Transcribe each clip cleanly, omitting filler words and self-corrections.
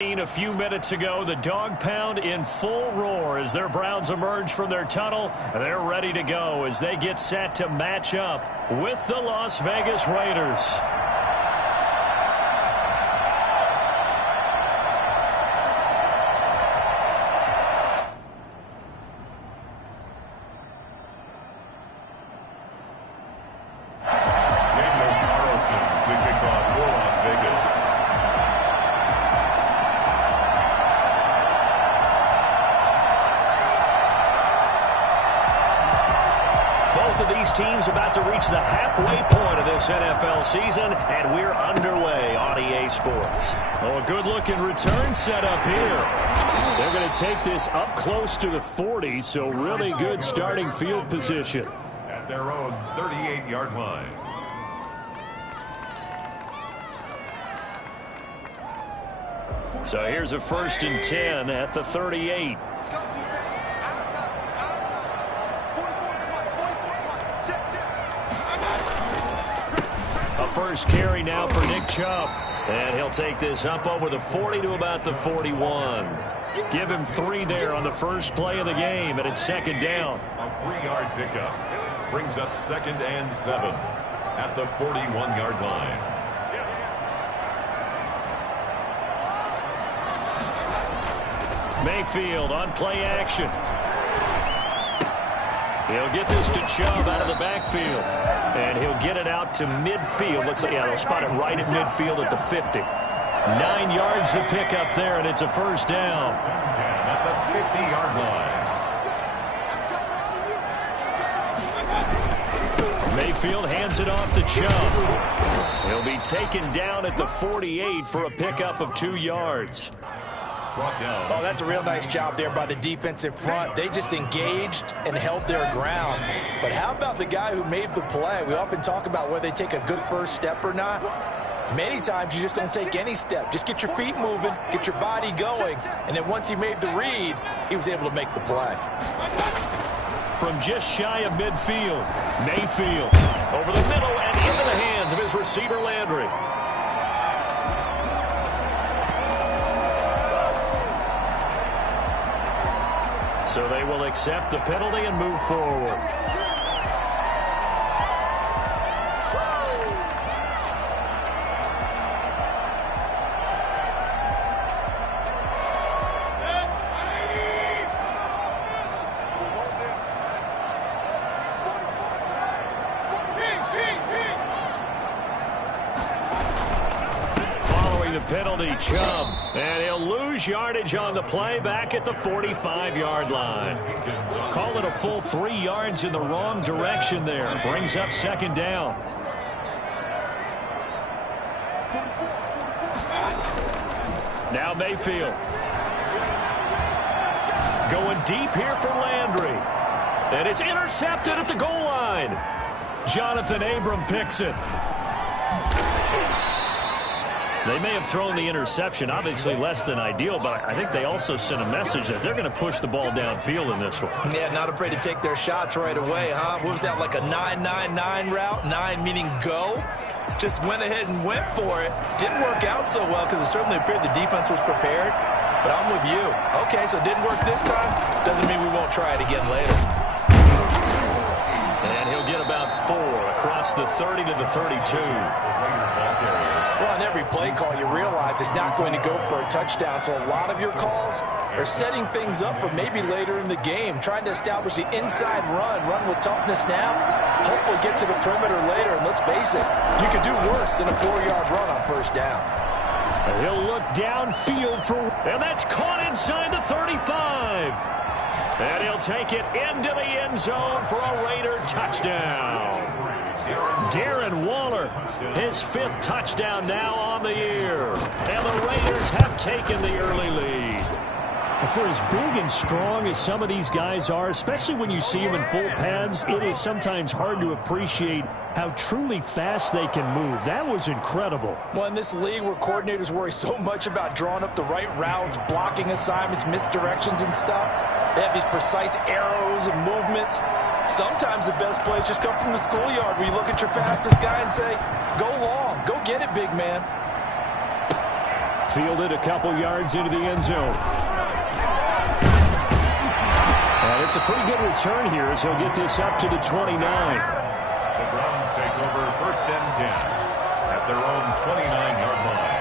A few minutes ago, the dog pound in full roar as their Browns emerge from their tunnel. They're ready to go as they get set to match up with the Las Vegas Raiders. Teams about to reach the halfway point of this NFL season, and we're underway on EA Sports. Oh, a good-looking return setup here. They're going to take this up close to the 40, so really good starting field position. At their own 38-yard line. So here's a 1st and 10 at the 38. First carry now for Nick Chubb. And he'll take this up over the 40 to about the 41. Give him 3 there on the first play of the game, and it's 2nd down. A 3-yard pickup brings up 2nd and 7 at the 41-yard line. Mayfield on play action. He'll get this to Chubb out of the backfield. And he'll get it out to midfield. Looks like, yeah, they'll spot it right at midfield at the 50. 9 yards to pick up there, and it's a 1st down. 10 at the 50-yard line. Mayfield hands it off to Chubb. He'll be taken down at the 48 for a pickup of 2 yards. Oh, that's a real nice job there by the defensive front. They just engaged and held their ground. But how about the guy who made the play? We often talk about whether they take a good first step or not. Many times you just don't take any step. Just get your feet moving, get your body going, and then once he made the read, he was able to make the play. From just shy of midfield, Mayfield over the middle and into the hands of his receiver Landry. So they will accept the penalty and move forward. Following the penalty, Chubb. And he'll lose yardage on the play back at the 45-yard line. Call it a full 3 yards in the wrong direction there. Brings up 2nd down. Now Mayfield. Going deep here for Landry. And it's intercepted at the goal line. Jonathan Abram picks it. They may have thrown the interception, obviously less than ideal, but I think they also sent a message that they're going to push the ball downfield in this one. Yeah, not afraid to take their shots right away, huh? What was that, like a 9-9-9 route? 9 meaning go? Just went ahead and went for it. Didn't work out so well because it certainly appeared the defense was prepared. But I'm with you. Okay, so it didn't work this time. Doesn't mean we won't try it again later. And he'll get about 4 across the 30 to the 32. Well, on every play call, you realize it's not going to go for a touchdown. So a lot of your calls are setting things up for maybe later in the game, trying to establish the inside run with toughness now, hopefully get to the perimeter later. And let's face it, you could do worse than a 4-yard run on 1st down. And he'll look downfield for, and that's caught inside the 35. And he'll take it into the end zone for a Raider touchdown. Darren Waller, his 5th touchdown now on the year. And the Raiders have taken the early lead. For as big and strong as some of these guys are, especially when you see them in full pads, it is sometimes hard to appreciate how truly fast they can move. That was incredible. Well, in this league where coordinators worry so much about drawing up the right routes, blocking assignments, misdirections and stuff, they have these precise arrows and movements. Sometimes the best plays just come from the schoolyard where you look at your fastest guy and say, go long, go get it, big man. Fielded a couple yards into the end zone. And it's a pretty good return here as he'll get this up to the 29. The Browns take over 1st and 10 at their own 29-yard line.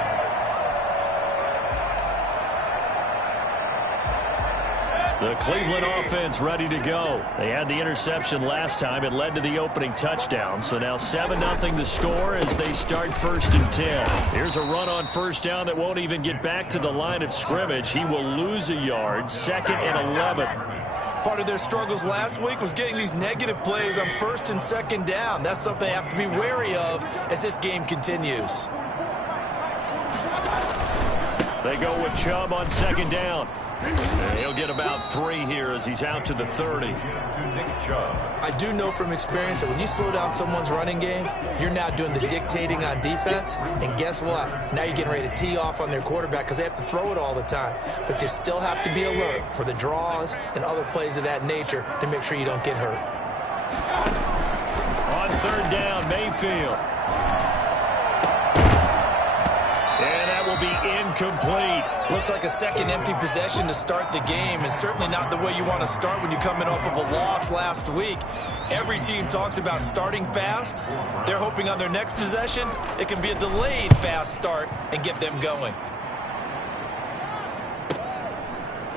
The Cleveland offense ready to go. They had the interception last time. It led to the opening touchdown. So now 7-0 the score as they start 1st and 10. Here's a run on 1st down that won't even get back to the line of scrimmage. He will lose a yard. 2nd and 11. Part of their struggles last week was getting these negative plays on 1st and 2nd down. That's something they have to be wary of as this game continues. They go with Chubb on 2nd down. And he'll get about 3 here as he's out to the 30. I do know from experience that when you slow down someone's running game, you're now doing the dictating on defense. And guess what? Now you're getting ready to tee off on their quarterback because they have to throw it all the time. But you still have to be alert for the draws and other plays of that nature to make sure you don't get hurt. On 3rd down, Mayfield. And that will be incomplete. Looks like a second empty possession to start the game, and certainly not the way you want to start when you're coming off of a loss last week. Every team talks about starting fast. They're hoping on their next possession it can be a delayed fast start and get them going.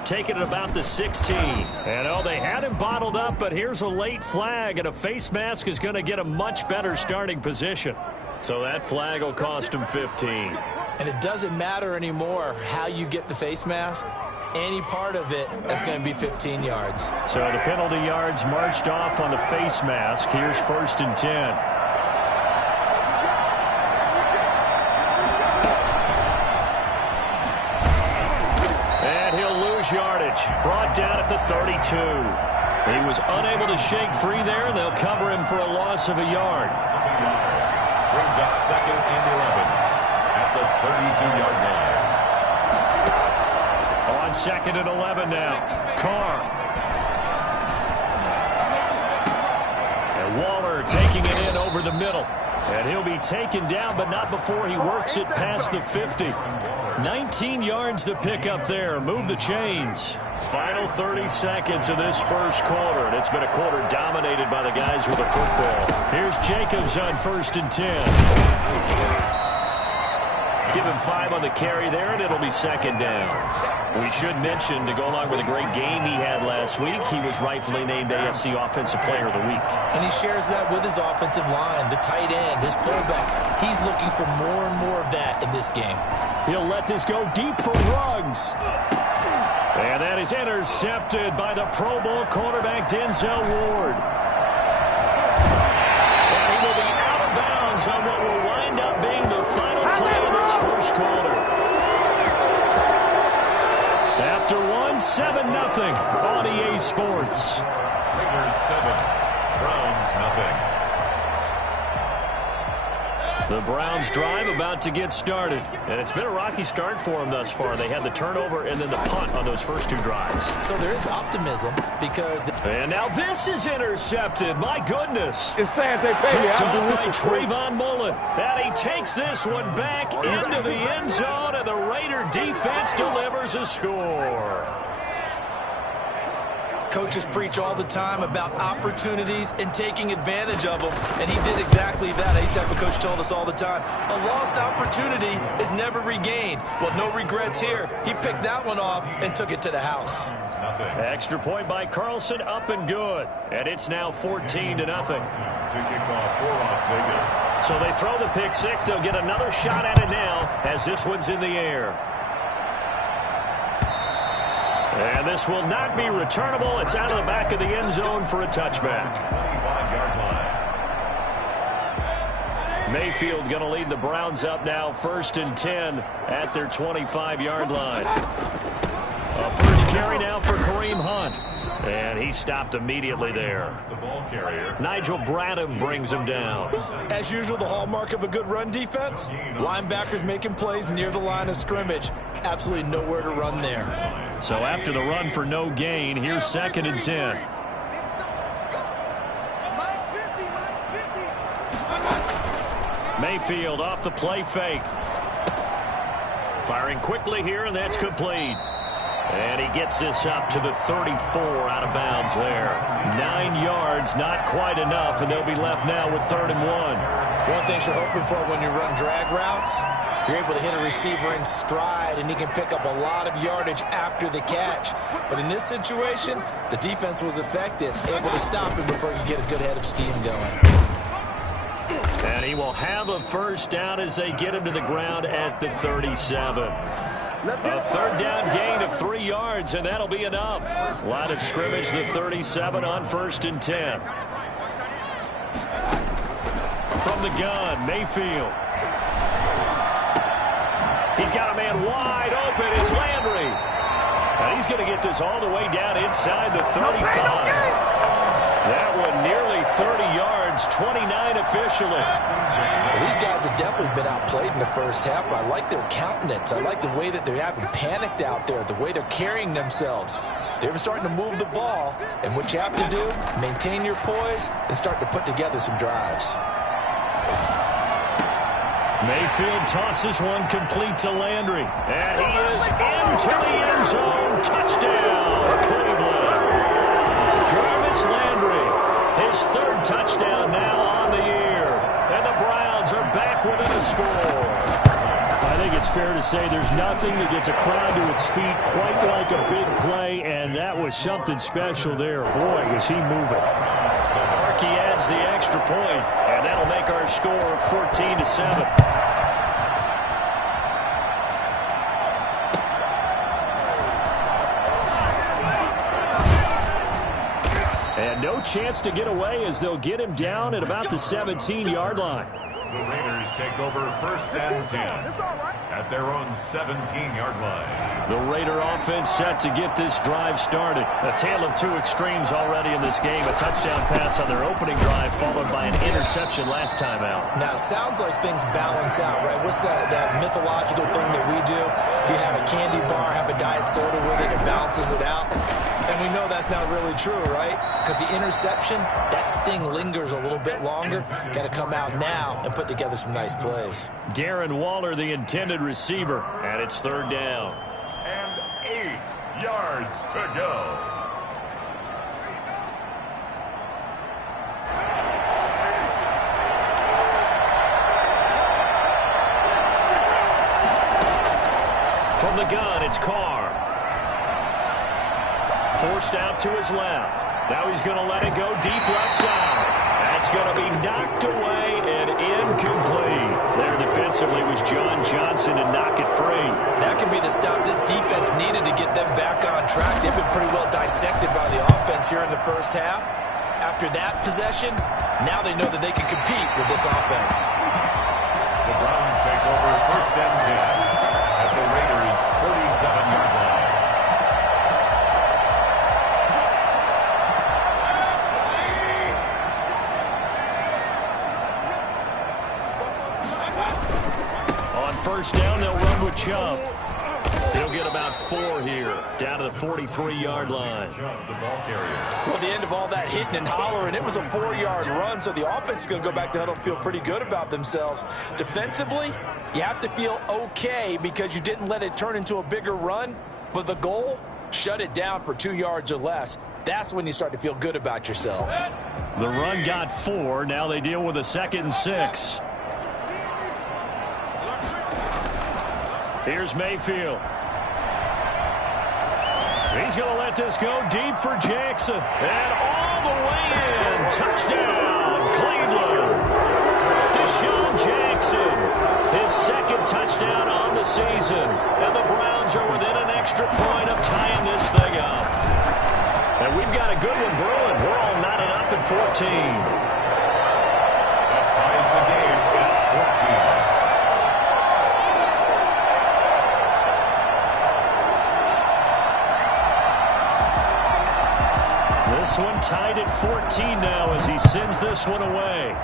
Taking it about the 16. And oh, they had him bottled up, but here's a late flag, and a face mask is going to get a much better starting position. So that flag will cost him 15. And it doesn't matter anymore how you get the face mask. Any part of it, that's going to be 15 yards. So the penalty yards marched off on the face mask. Here's 1st and 10. And he'll lose yardage. Brought down at the 32. He was unable to shake free there, and they'll cover him for a loss of a yard. Brings up 2nd and 11. The 32-yard line. On 2nd and 11 now. Carr. And Waller taking it in over the middle. And he'll be taken down, but not before he works it past the 50. 19 yards to pick up there. Move the chains. Final 30 seconds of this first quarter, and it's been a quarter dominated by the guys with the football. Here's Jacobs on 1st and 10. Give him 5 on the carry there, and it'll be 2nd down. We should mention, to go along with a great game he had last week, he was rightfully named AFC Offensive Player of the Week. And he shares that with his offensive line, the tight end, his fullback. He's looking for more and more of that in this game. He'll let this go deep for Ruggs. And that is intercepted by the Pro Bowl cornerback Denzel Ward. And he will be out of bounds on what will wind up being the final play of this first quarter. After 7-0 on EA Sports. Raiders 7, Browns nothing. The Browns drive about to get started. And it's been a rocky start for them thus far. They had the turnover and then the punt on those first 2 drives. So there is optimism because... And now this is intercepted. My goodness. It's sad they pay me. Picked off by Trayvon Mullen. And he takes this one back into the end zone, and the Raider defense delivers a score. Coaches preach all the time about opportunities and taking advantage of them, and he did exactly that. I used to have a coach told us all the time, a lost opportunity is never regained. Well, no regrets here. He picked that one off and took it to the house. Extra point by Carlson, up and good. And it's now 14-0. To kick off for Las Vegas. So they throw the pick six. They'll get another shot at it now as this one's in the air. And this will not be returnable. It's out of the back of the end zone for a touchback. 25-yard line. Mayfield going to lead the Browns up now, 1st and 10 at their 25-yard line. A first carry now for Kareem Hunt. And he stopped immediately there. The ball carrier. Nigel Bradham brings him down. As usual, the hallmark of a good run defense, linebackers making plays near the line of scrimmage. Absolutely nowhere to run there. So after the run for no gain, here's 2nd and 10. Mayfield off the play fake. Firing quickly here, and that's complete. And he gets this up to the 34 out of bounds there. 9 yards, not quite enough, and they'll be left now with 3rd and 1. One thing you're hoping for when you run drag routes, you're able to hit a receiver in stride, and he can pick up a lot of yardage after the catch. But in this situation, the defense was effective, able to stop him before you get a good head of steam going. And he will have a first down as they get him to the ground at the 37. A 3rd down gain of 3 yards, and that'll be enough. Line of scrimmage, the 37 on 1st and 10. From the gun, Mayfield. He's got a man wide open. It's Landry. And he's going to get this all the way down inside the 35. That one nearly 30 yards, 29 officially. Well, these guys have definitely been outplayed in the first half, but I like their countenance. I like the way that they're having panicked out there, the way they're carrying themselves. They're starting to move the ball, and what you have to do, maintain your poise and start to put together some drives. Mayfield tosses one complete to Landry. And he is into the end zone. Touchdown, Cleveland. Jarvis Landry, his 3rd touchdown now on the year. And the Browns are back within a score. I think it's fair to say there's nothing that gets a crowd to its feet quite like a big play, and that was something special there. Boy, was he moving. Parkey adds the extra point, and that'll make our score 14-7. And no chance to get away as they'll get him down at about the 17-yard line. The Raiders take over 1st and 10 at their own 17-yard line. The Raider offense set to get this drive started. A tale of 2 extremes already in this game. A touchdown pass on their opening drive followed by an interception last time out. Now, it sounds like things balance out, right? What's that mythological thing that we do? If you have a candy bar, have a diet soda with it, it balances it out. And we know that's not really true, right? Because the interception, that sting lingers a little bit longer. Got to come out now and put together some nice plays. Darren Waller, the intended receiver, and it's 3rd down. And 8 yards to go. From the gun, it's Carr. Forced out to his left. Now he's going to let it go deep left side. That's going to be knocked away and incomplete. There defensively was John Johnson to knock it free. That could be the stop this defense needed to get them back on track. They've been pretty well dissected by the offense here in the first half. After that possession, now they know that they can compete with this offense. The Browns take over 1st and 10 at the Raiders' 47-yard line. First down, they'll run with Chubb. He'll get about 4 here, down to the 43-yard line. Well, at the end of all that hitting and hollering, it was a 4-yard run, so the offense is going to go back to huddle and feel pretty good about themselves. Defensively, you have to feel okay because you didn't let it turn into a bigger run, but the goal, shut it down for 2 yards or less. That's when you start to feel good about yourselves. The run got 4. Now they deal with a 2nd and 6. Here's Mayfield. He's going to let this go deep for Jackson. And all the way in. Touchdown, Cleveland. Deshaun Jackson. His 2nd touchdown on the season. And the Browns are within an extra point of tying this thing up. And we've got a good one brewing. We're all knotted up at 14. That ties the game at 14. This one tied at 14 now as he sends this one away.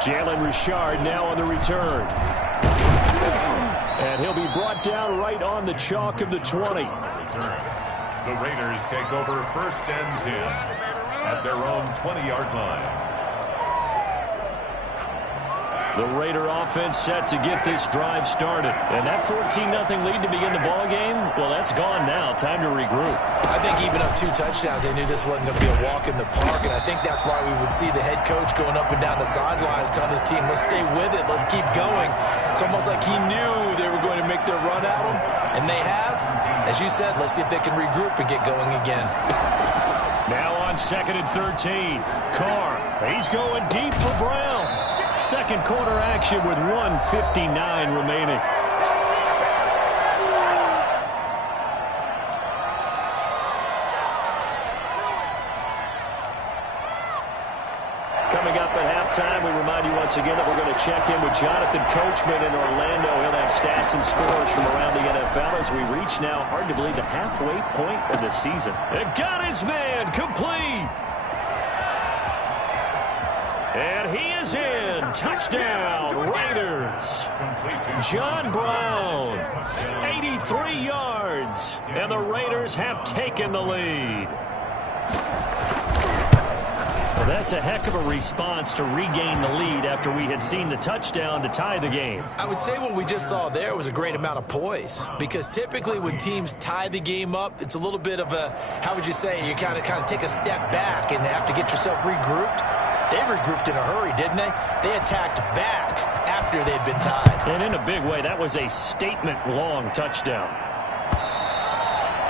Jalen Richard now on the return. And he'll be brought down right on the chalk of the 20. The Raiders take over 1st and 10 at their own 20-yard line. The Raider offense set to get this drive started. And that 14-0 lead to begin the ball game, well, that's gone now. Time to regroup. I think even up 2 touchdowns, they knew this wasn't going to be a walk in the park, and I think that's why we would see the head coach going up and down the sidelines telling his team, let's stay with it, let's keep going. It's almost like he knew they were going to make their run at him, and they have. As you said, let's see if they can regroup and get going again. Now on 2nd and 13. Carr, he's going deep for Brown. Second quarter action with 1:59 remaining. Coming up at halftime, we remind you once again that we're going to check in with Jonathan Coachman in Orlando. He'll have stats and scores from around the NFL as we reach now, hard to believe, the halfway point of the season. And got his man complete. And he is in. Touchdown, Raiders. John Brown, 83 yards. And the Raiders have taken the lead. Well, that's a heck of a response to regain the lead after we had seen the touchdown to tie the game. I would say what we just saw there was a great amount of poise, because typically when teams tie the game up, it's a little bit of a, how would you say, you kind of take a step back and have to get yourself regrouped. They regrouped in a hurry, didn't they? They attacked back after they'd been tied. And in a big way, that was a statement-long touchdown.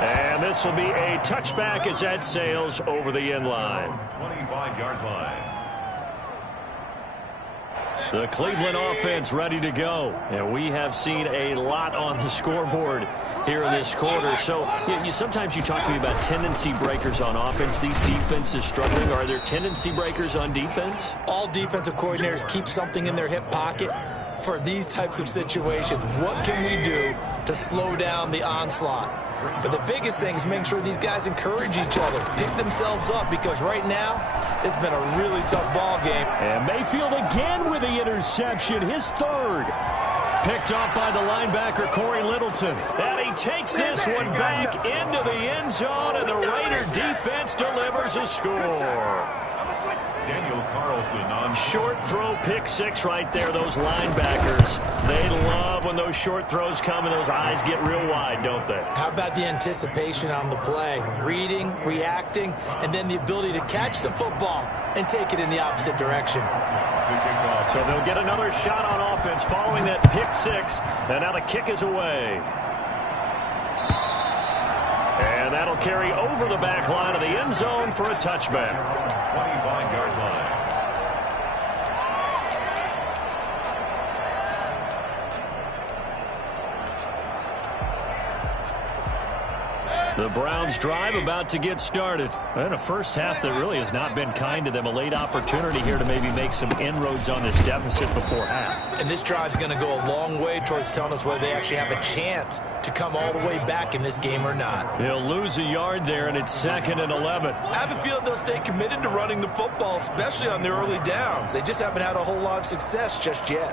And this will be a touchback as that sails over the end line. 25-yard line. The Cleveland offense ready to go. And we have seen a lot on the scoreboard here in this quarter. So sometimes you talk to me about tendency breakers on offense. These defenses struggling. Are there tendency breakers on defense? All defensive coordinators keep something in their hip pocket for these types of situations. What can we do to slow down the onslaught? But the biggest thing is making sure these guys encourage each other, pick themselves up, because right now it's been a really tough ball game. And Mayfield again with the interception, his third. Picked off by the linebacker, Corey Littleton. And he takes this one back into the end zone, and the Raider defense delivers a score. Daniel Carlson on short throw, pick six right there. Those linebackers, they love when those short throws come and those eyes get real wide, don't they? How about the anticipation on the play? Reading, reacting, and then the ability to catch the football and take it in the opposite direction. So they'll get another shot on offense following that pick six, and now the kick is away. And that'll carry over the back line of the end zone for a touchback. 25-yard line. The Browns drive about to get started. And a first half that really has not been kind to them. A late opportunity here to maybe make some inroads on this deficit before half. And this drive's going to go a long way towards telling us whether they actually have a chance to come all the way back in this game or not. They'll lose a yard there, and it's 2nd and 11. I have a feeling they'll stay committed to running the football, especially on the early downs. They just haven't had a whole lot of success just yet.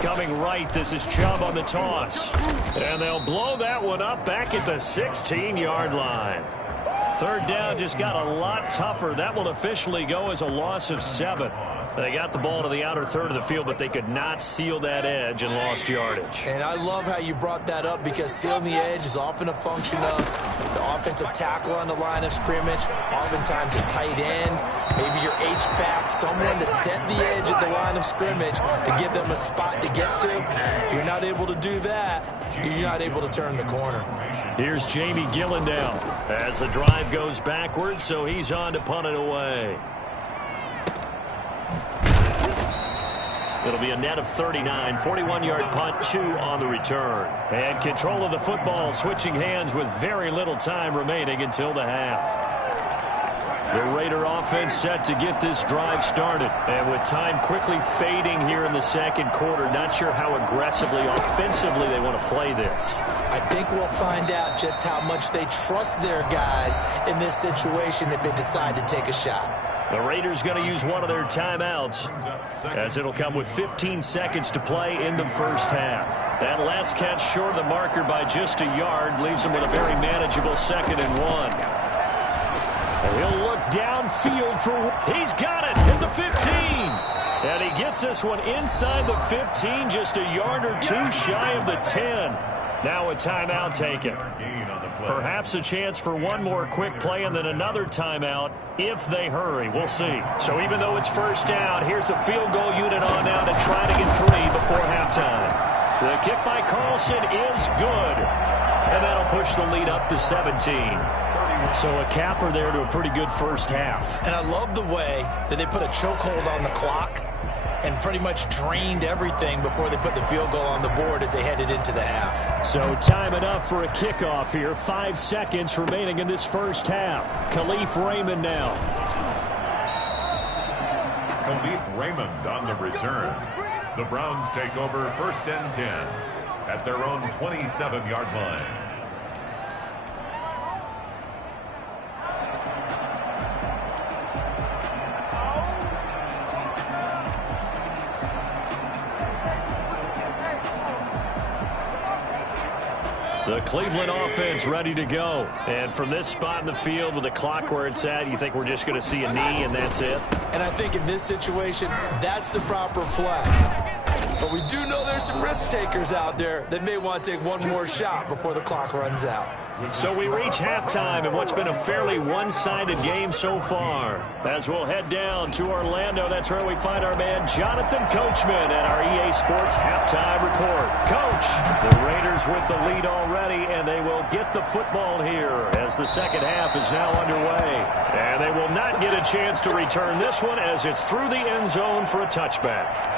Coming right, this is Chubb on the toss. And they'll blow that one up back at the 16-yard line. Third down just got a lot tougher. That will officially go as a loss of 7. They got the ball to the outer third of the field, but they could not seal that edge and lost yardage. And I love how you brought that up, because sealing the edge is often a function of the offensive tackle on the line of scrimmage, oftentimes a tight end, maybe your H-back, someone to set the edge at the line of scrimmage to give them a spot to get to. If you're not able to do that, you're not able to turn the corner. Here's Jamie Gillen now as the drive goes backwards, so he's on to punt it away. It'll be a net of 39, 41-yard punt, 2 on the return. And control of the football switching hands with very little time remaining until the half. The Raider offense set to get this drive started. And with time quickly fading here in the second quarter, not sure how aggressively, offensively they want to play this. I think we'll find out just how much they trust their guys in this situation if they decide to take a shot. The Raiders going to use one of their timeouts, as it'll come with 15 seconds to play in the first half. That last catch short of the marker by just a yard leaves them with a very manageable 2nd and 1. And he'll look downfield for... He's got it at the 15. And he gets this one inside the 15, just a yard or two shy of the 10. Now a timeout taken. Perhaps a chance for one more quick play and then another timeout if they hurry. We'll see. So even though it's first down, here's the field goal unit on now to try to get 3 before halftime. The kick by Carlson is good. And that'll push the lead up to 17. So a capper there to a pretty good first half. And I love the way that they put a chokehold on the clock and pretty much drained everything before they put the field goal on the board as they headed into the half. So time enough for a kickoff here. 5 seconds remaining in this first half. Khalif Raymond now. Khalif Raymond on the return. The Browns take over first and 10 at their own 27-yard line. The Cleveland offense ready to go. And from this spot in the field with the clock where it's at, you think we're just going to see a knee and that's it? And I think in this situation, that's the proper play. But we do know there's some risk takers out there that may want to take one more shot before the clock runs out. So we reach halftime in what's been a fairly one-sided game so far. As we'll head down to Orlando, that's where we find our man Jonathan Coachman at our EA Sports Halftime Report. Coach, the Raiders with the lead already, and they will get the football here as the second half is now underway. And they will not get a chance to return this one as it's through the end zone for a touchback.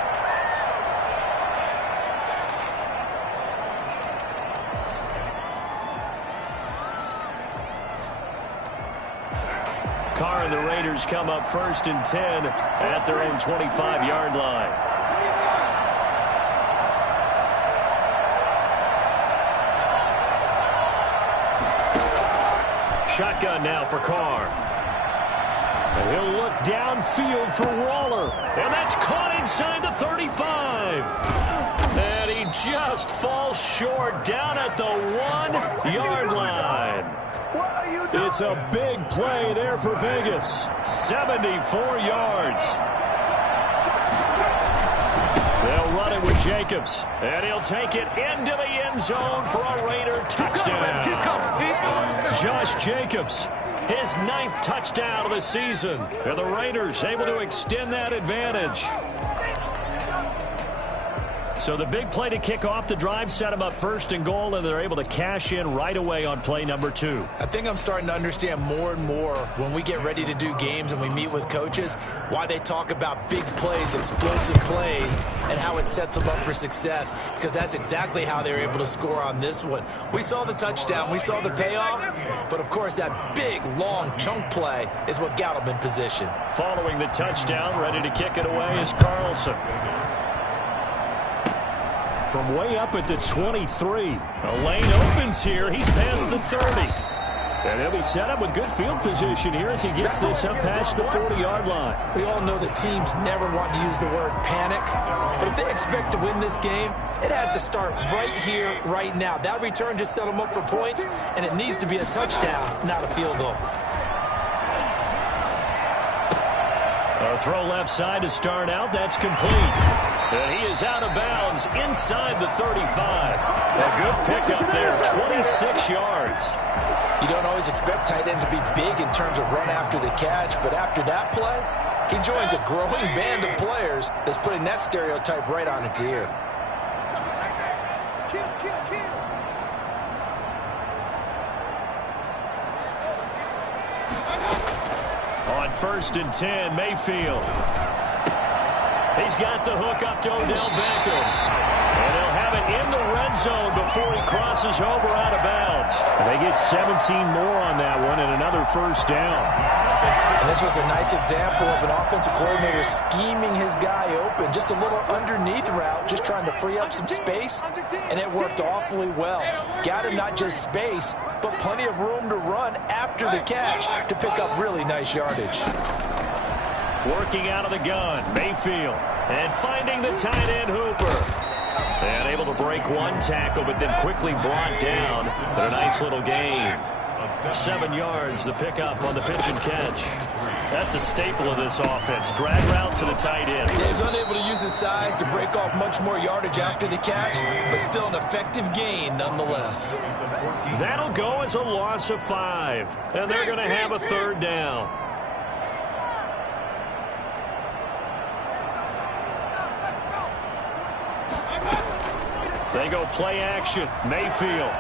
Carr and the Raiders come up first and 10 at their own 25-yard line. Shotgun now for Carr. And he'll look downfield for Waller. And that's caught inside the 35. And he just falls short down at the 1-yard line. It's a big play there for Vegas. 74 yards. They'll run it with Jacobs. And he'll take it into the end zone for a Raider touchdown. Josh Jacobs, his 9th touchdown of the season. And the Raiders able to extend that advantage. So the big play to kick off the drive set them up first and goal, and they're able to cash in right away on play number 2. I think I'm starting to understand more and more when we get ready to do games and we meet with coaches why they talk about big plays, explosive plays, and how it sets them up for success, because that's exactly how they were able to score on this one. We saw the touchdown, we saw the payoff, but of course that big, long chunk play is what got them in position. Following the touchdown, ready to kick it away is Carlson. From way up at the 23. A lane opens here. He's past the 30. And he'll be set up with good field position here as he gets this up past the 40-yard line. We all know that teams never want to use the word panic. But if they expect to win this game, it has to start right here, right now. That return just set them up for points, and it needs to be a touchdown, not a field goal. A throw left side to start out. That's complete. And he is out of bounds inside the 35. A good pickup there, 26 yards. You don't always expect tight ends to be big in terms of run after the catch, but after that play, he joins a growing band of players that's putting that stereotype right on its ear. On first and 10, Mayfield. He's got the hook up to Odell Beckham. And he'll have it in the red zone before he crosses over out of bounds. And they get 17 more on that one and another first down. And this was a nice example of an offensive coordinator scheming his guy open. Just a little underneath route, just trying to free up some space, and it worked awfully well. Got him not just space, but plenty of room to run after the catch to pick up really nice yardage. Working out of the gun, Mayfield. And finding the tight end, Hooper. And able to break one tackle, but then quickly brought down. But a nice little gain. 7 yards, the pickup on the pitch and catch. That's a staple of this offense. Drag route to the tight end. He was unable to use his size to break off much more yardage after the catch, but still an effective gain nonetheless. That'll go as a loss of 5, and they're going to have a 3rd down. They go play action. Mayfield.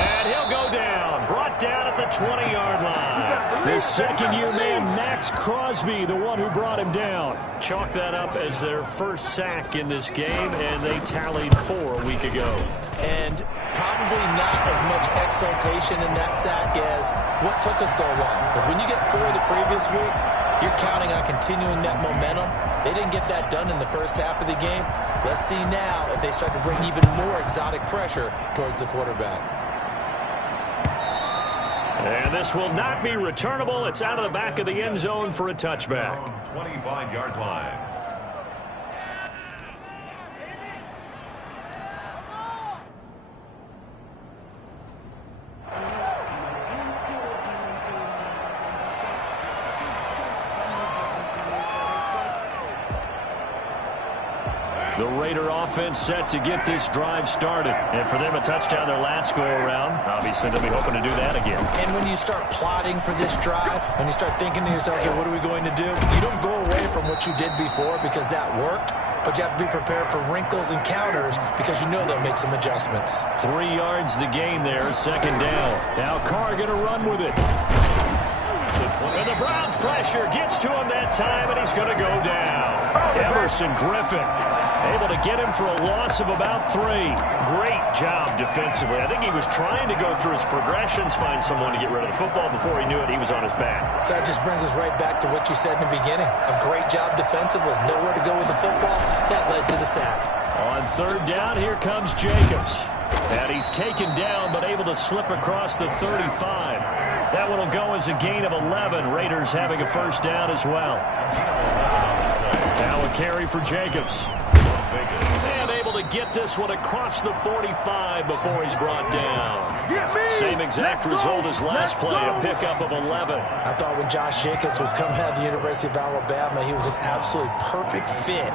And he'll go down. Brought down at the 20-yard line. His second-year man, Max Crosby, the one who brought him down. Chalk that up as their first sack in this game, and they tallied 4 a week ago. And probably not as much exultation in that sack as what took us so long. Because when you get 4 the previous week, you're counting on continuing that momentum. They didn't get that done in the first half of the game. Let's see now if they start to bring even more exotic pressure towards the quarterback. And this will not be returnable. It's out of the back of the end zone for a touchback. 25-yard line. The Raider offense set to get this drive started. And for them, a touchdown their last go-around. Obviously, they'll be hoping to do that again. And when you start plotting for this drive, when you start thinking to yourself, okay, what are we going to do? You don't go away from what you did before because that worked, but you have to be prepared for wrinkles and counters because you know they'll make some adjustments. 3 yards the gain there, 2nd down. Now Carr going to run with it. And the Browns pressure gets to him that time, and he's going to go down. Emerson Griffin able to get him for a loss of about 3. Great job defensively. I think he was trying to go through his progressions, find someone to get rid of the football. Before he knew it, he was on his back. So that just brings us right back to what you said in the beginning. A great job defensively. Nowhere to go with the football. That led to the sack. On 3rd down, here comes Jacobs. And he's taken down, but able to slip across the 35. That one will go as a gain of 11. Raiders having a 1st down as well. Now a carry for Jacobs. And able to get this one across the 45 before he's brought down. Same exact result as last play, a pickup of 11. I thought when Josh Jacobs was coming out of the University of Alabama, he was an absolutely perfect fit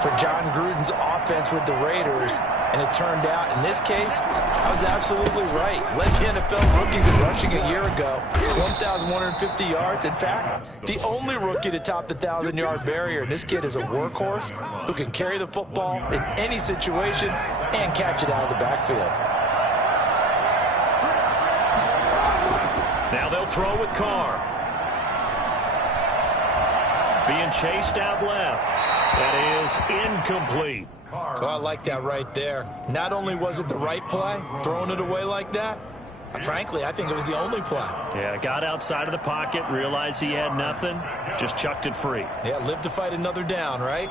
for John Gruden's offense with the Raiders. And it turned out, in this case, I was absolutely right. Led the NFL rookies in rushing a year ago. 1,150 yards. In fact, the only rookie to top the 1,000-yard barrier. And this kid is a workhorse who can carry the football in any situation and catch it out of the backfield. Now they'll throw with Carr. Being chased out left. That is incomplete. Oh, I like that right there. Not only was it the right play, throwing it away like that, frankly, I think it was the only play. Yeah, got outside of the pocket, realized he had nothing, just chucked it free. Yeah, live to fight another down, right?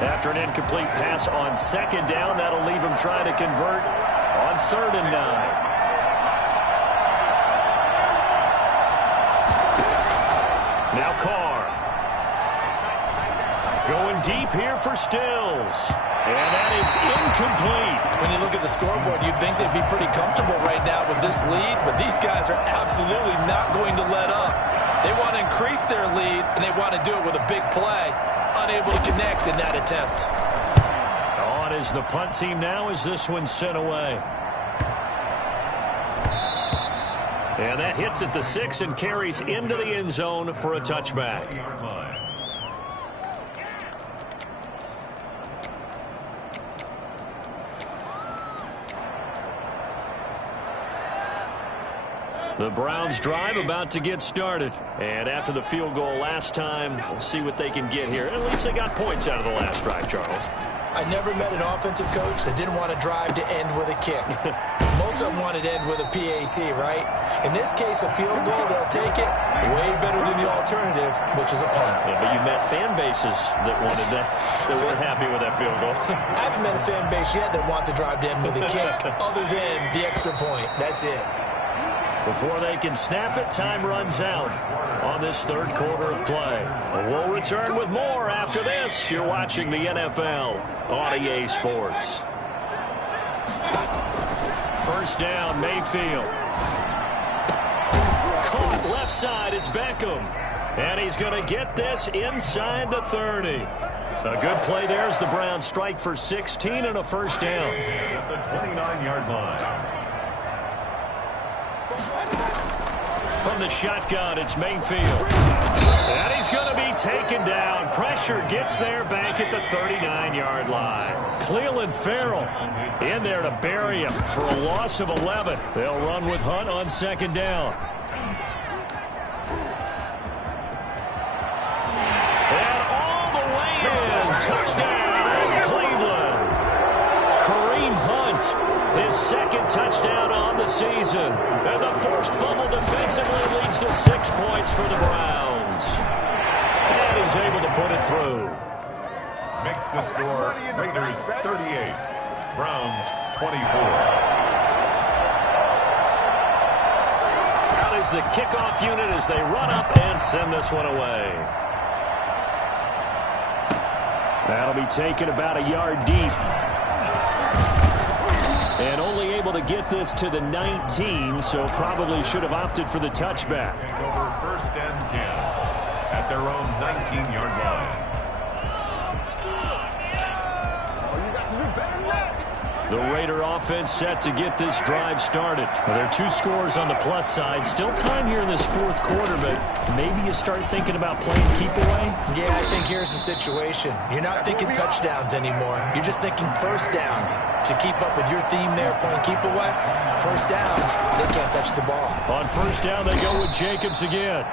After an incomplete pass on 2nd down, that'll leave him trying to convert on 3rd and 9. Now Carr. Going deep here for Stills. And that is incomplete. When you look at the scoreboard, you'd think they'd be pretty comfortable right now with this lead, but these guys are absolutely not going to let up. They want to increase their lead, and they want to do it with a big play. Unable to connect in that attempt. On is the punt team now as this one's sent away. And that hits at the 6 and carries into the end zone for a touchback. The Browns drive about to get started. And after the field goal last time, we'll see what they can get here. At least they got points out of the last drive, Charles. I never met an offensive coach that didn't want to drive to end with a kick. Most of them wanted to end with a PAT, right? In this case, a field goal, they'll take it. Way better than the alternative, which is a punt. Yeah, but you met fan bases that wanted that, that weren't happy with that field goal. I haven't met a fan base yet that wants to drive to end with a kick, other than the extra point. That's it. Before they can snap it, time runs out on this 3rd quarter of play. We'll return with more after this. You're watching the NFL on EA Sports. First down, Mayfield. Caught left side, it's Beckham. And he's going to get this inside the 30. A good play there as the Browns strike for 16 and a first down. At the 29-yard line. From the shotgun, it's Mayfield. And he's going to be taken down. Pressure gets there back at the 39-yard line. Cleveland Farrell in there to bury him for a loss of 11. They'll run with Hunt on second down. And all the way in. Touchdown, Cleveland. Kareem Hunt, his second touchdown on the season. And the forced fumble defensively leads to 6 points for the Browns. And he's able to put it through. Makes the score Raiders 38, Browns 24. Out is the kickoff unit as they run up and send this one away. That'll be taken about a yard deep. And only able to get this to the 19, so probably should have opted for the touchback. Take over first and 10 at their own 19-yard line. The Raider offense set to get this drive started. Well, there are 2 scores on the plus side. Still time here in this fourth quarter, but maybe you start thinking about playing keep away? Yeah, I think here's the situation. You're not thinking touchdowns anymore. You're just thinking first downs. To keep up with your theme there, playing keep away, first downs, they can't touch the ball. On first down, they go with Jacobs again.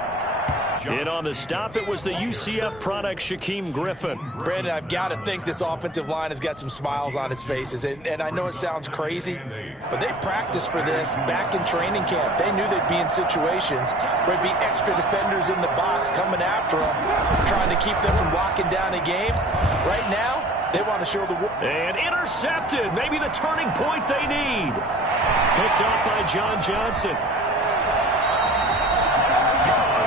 In on the stop, it was the UCF product, Shaquem Griffin. Brandon, I've got to think this offensive line has got some smiles on its faces. And I know it sounds crazy, but they practiced for this back in training camp. They knew they'd be in situations where there'd be extra defenders in the box coming after them, trying to keep them from locking down a game. Right now, they want to show the world. And intercepted. Maybe the turning point they need. Picked off by John Johnson.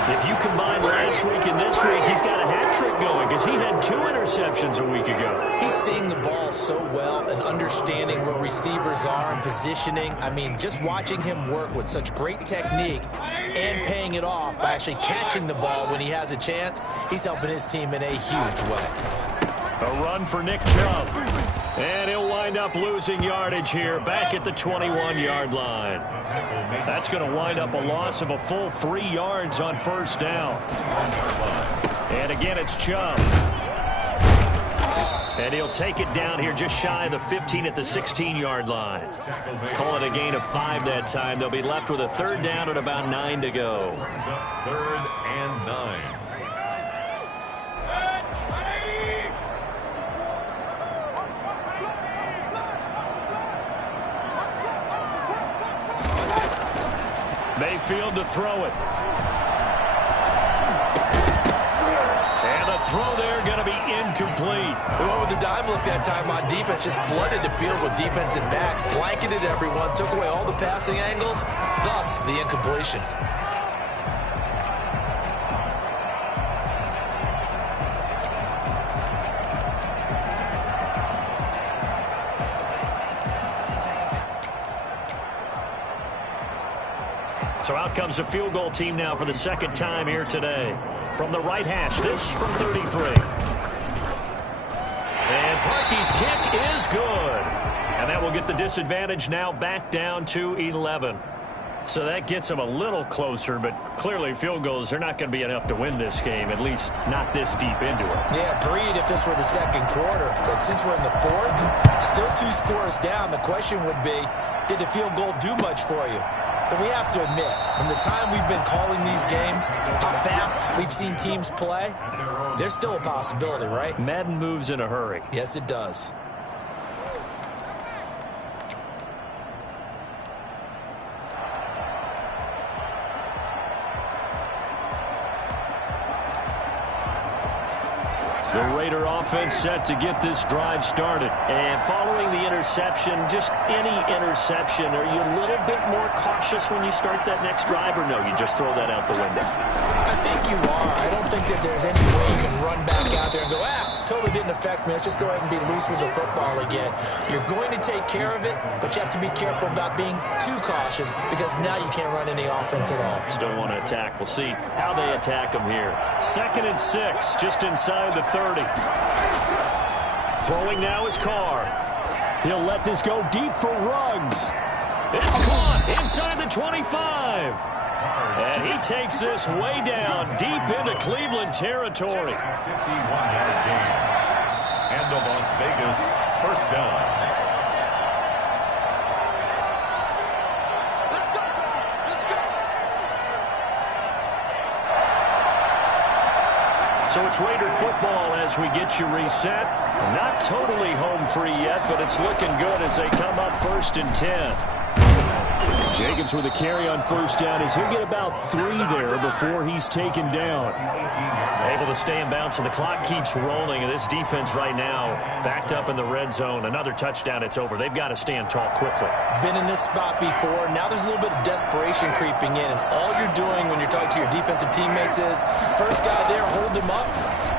If you combine last week and this week, he's got a hat trick going because he had 2 interceptions a week ago. He's seeing the ball so well and understanding where receivers are and positioning. I mean, just watching him work with such great technique and paying it off by actually catching the ball when he has a chance, he's helping his team in a huge way. A run for Nick Chubb. And he'll wind up losing yardage here back at the 21-yard line. That's going to wind up a loss of a full 3 yards on first down. And again, it's Chubb. And he'll take it down here just shy of the 15 at the 16-yard line. Call it a gain of 5 that time. They'll be left with a third down and about 9 to go. Third and 9. Mayfield to throw it. And the throw there going to be incomplete. They went with the dime look that time on defense, just flooded the field with defensive backs, blanketed everyone, took away all the passing angles, thus the incompletion. So out comes a field goal team now for the second time here today. From the right hash, this from 33. And Parkey's kick is good. And that will get the disadvantage now back down to 11. So that gets them a little closer, but clearly field goals are not going to be enough to win this game, at least not this deep into it. Yeah, agreed if this were the second quarter. But since we're in the fourth, still 2 scores down, the question would be, did the field goal do much for you? But we have to admit, from the time we've been calling these games, how fast we've seen teams play, there's still a possibility, right? Madden moves in a hurry. Yes, it does. The Raider offense set to get this drive started. And following the interception, just any interception, are you a little bit more cautious when you start that next drive, or no, you just throw that out the window? I think you are. I don't think that there's any way you can run back out there and go, totally didn't affect me. Let's just go ahead and be loose with the football again. You're going to take care of it, but you have to be careful about being too cautious because now you can't run any offense at all. Still want to attack. We'll see how they attack them here. 2nd and 6, just inside the 30. Throwing now is Carr. He'll let this go deep for Ruggs. It's caught inside the 25. And he takes this way down deep into Cleveland territory. 51-yard gain. And the Las Vegas first down. So it's Raider football as we get you reset. Not totally home free yet, but it's looking good as they come up 1st and 10. Jacobs with a carry on 1st down as he'll get about 3 there before he's taken down. Able to stay in bounds, so the clock keeps rolling. And this defense right now backed up in the red zone. Another touchdown, it's over. They've got to stand tall quickly. Been in this spot before. Now there's a little bit of desperation creeping in. And all you're doing when you're talking to your defensive teammates is, first guy there, hold him up.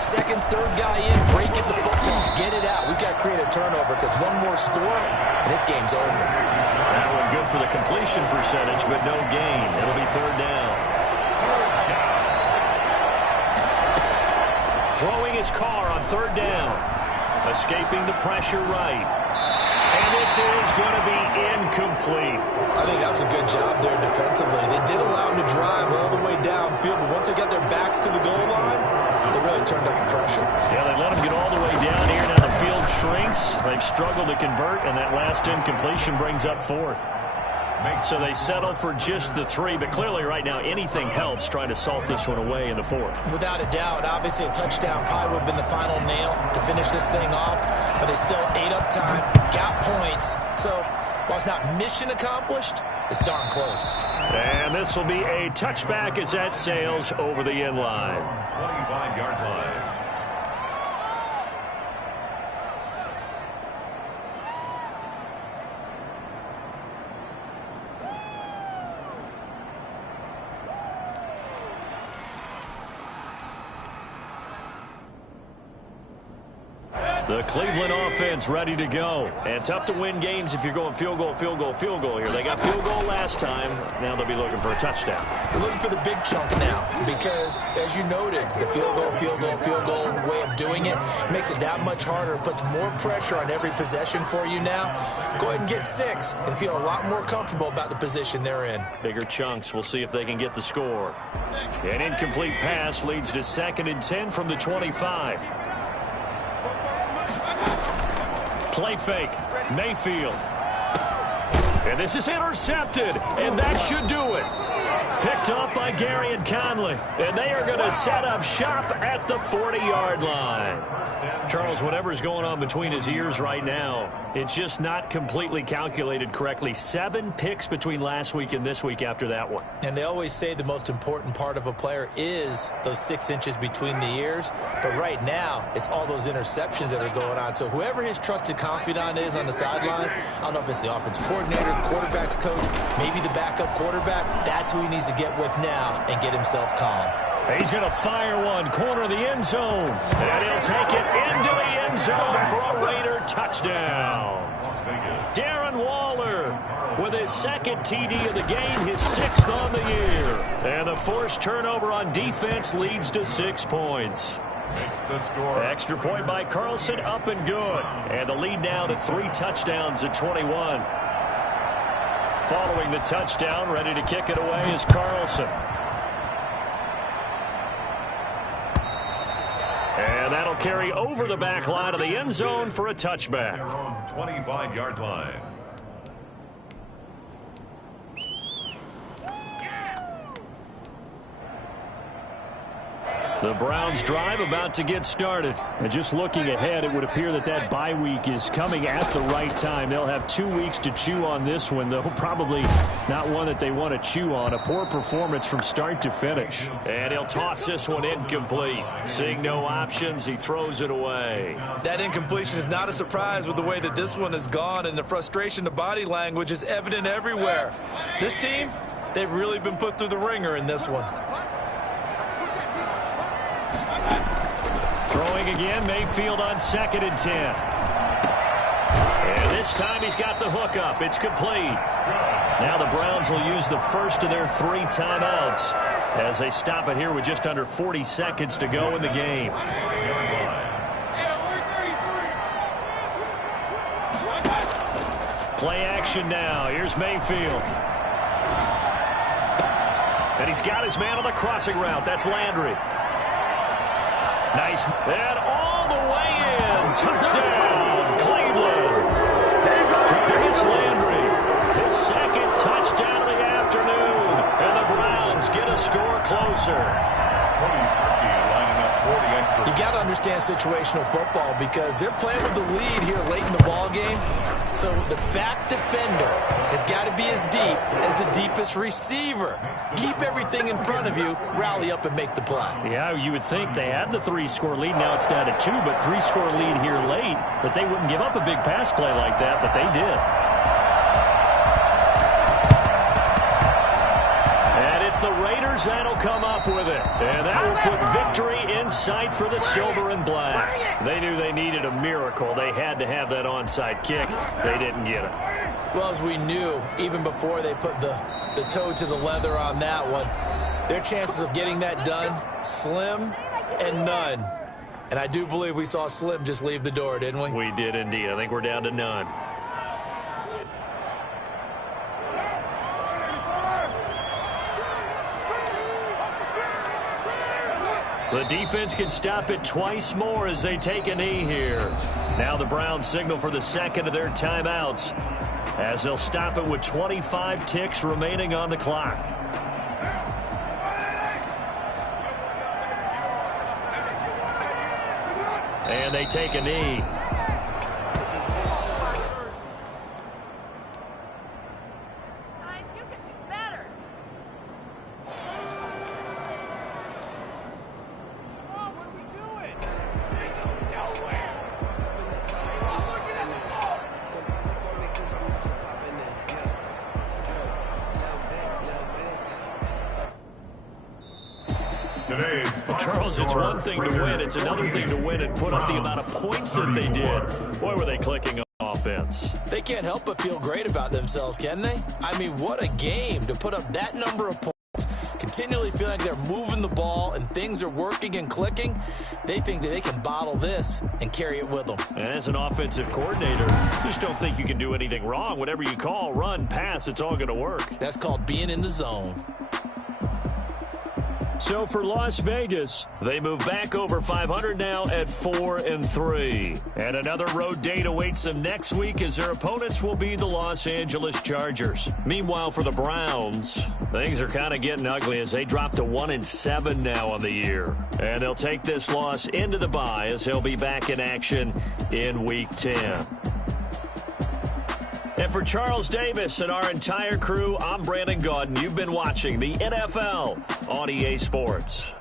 Second, third guy in, break it the football. Get it out. We've got to create a turnover because one more score, and this game's over. That one good for the completion percentage, but no gain. It'll be 3rd down. Throwing his Carr on 3rd down. Escaping the pressure right. And this is going to be incomplete. I think that was a good job there defensively. They did allow him to drive all the way downfield, but once they got their backs to the goal line, they really turned up the pressure. Yeah, they let him get all the way down here. Now the field shrinks. They've struggled to convert, and that last incompletion brings up 4th. So they settle for just the 3, but clearly right now anything helps trying to salt this one away in the 4th. Without a doubt, obviously a touchdown probably would have been the final nail to finish this thing off, but they still ate up time, got points. So while it's not mission accomplished, it's darn close. And this will be a touchback as that sails over the end line. 25-yard line. The Cleveland offense ready to go. And tough to win games if you're going field goal, field goal, field goal here. They got field goal last time. Now they'll be looking for a touchdown. They're looking for the big chunk now because, as you noted, the field goal, field goal, field goal way of doing it makes it that much harder. It puts more pressure on every possession for you now. Go ahead and get 6 and feel a lot more comfortable about the position they're in. Bigger chunks. We'll see if they can get the score. An incomplete pass leads to 2nd and 10 from the 25. Play fake. Mayfield. And this is intercepted. And that should do it. Picked up by Gary and Conley. And they are going to set up shop at the 40-yard line. Charles, whatever's going on between his ears right now, it's just not completely calculated correctly. 7 picks between last week and this week after that one. And they always say the most important part of a player is those 6 inches between the ears. But right now, it's all those interceptions that are going on. So whoever his trusted confidant is on the sidelines, I don't know if it's the offensive coordinator, the quarterback's coach, maybe the backup quarterback, that's who he needs to get with now and get himself calm. He's going to fire one, corner of the end zone. And he'll take it into the end zone for a Raider touchdown. Darren Waller with his 2nd TD of the game, his 6th on the year. And the forced turnover on defense leads to 6 points. Makes the score. Extra point by Carlson, up and good. And the lead now to 3 touchdowns at 21. Following the touchdown, ready to kick it away is Carlson. And that'll carry over the back line of the end zone for a touchback. 25-yard line. The Browns drive about to get started. And just looking ahead, it would appear that that bye week is coming at the right time. They'll have 2 weeks to chew on this one, though probably not one that they want to chew on. A poor performance from start to finish. And he'll toss this one incomplete. Seeing no options, he throws it away. That incompletion is not a surprise with the way that this one has gone, and the frustration, the body language is evident everywhere. This team, they've really been put through the ringer in this one. Throwing throwing again. Mayfield on 2nd and 10. And this time he's got the hook up. It's complete. Now the Browns will use the first of their 3 timeouts as they stop it here with just under 40 seconds to go in the game. Play action now. Here's Mayfield. And he's got his man on the crossing route. That's Landry. Nice. And all the way in. Touchdown, Cleveland. Jarvis Landry. His 2nd touchdown of the afternoon. And the Browns get a score closer. You got to understand situational football because they're playing with the lead here late in the ball game. So the back defender has got to be as deep as the deepest receiver. Keep everything in front of you, rally up and make the play. Yeah, you would think they had the 3-score lead. Now it's down to 2, but 3-score lead here late. But they wouldn't give up a big pass play like that, but they did. It's the Raiders that'll come up with it. And that will put victory in sight for the silver and black. They knew they needed a miracle. They had to have that onside kick. They didn't get it. Well, as we knew, even before they put the toe to the leather on that one, their chances of getting that done, slim and none. And I do believe we saw Slim just leave the door, didn't we? We did indeed. I think we're down to none. The defense can stop it twice more as they take a knee here. Now the Browns signal for the 2nd of their timeouts as they'll stop it with 25 ticks remaining on the clock. And they take a knee. Charles, it's one thing to win. It's another thing to win and put up the amount of points that they did. Boy, were they clicking on offense. They can't help but feel great about themselves, can they? I mean, what a game to put up that number of points. Continually feel like they're moving the ball and things are working and clicking. They think that they can bottle this and carry it with them. And as an offensive coordinator, you just don't think you can do anything wrong. Whatever you call, run, pass, it's all going to work. That's called being in the zone. So for Las Vegas, they move back over 500 now at 4-3. And another road date awaits them next week as their opponents will be the Los Angeles Chargers. Meanwhile, for the Browns, things are kind of getting ugly as they drop to 1-7 now on the year. And they'll take this loss into the bye as they'll be back in action in Week 10. And for Charles Davis and our entire crew, I'm Brandon Gaudin. You've been watching the NFL on EA Sports.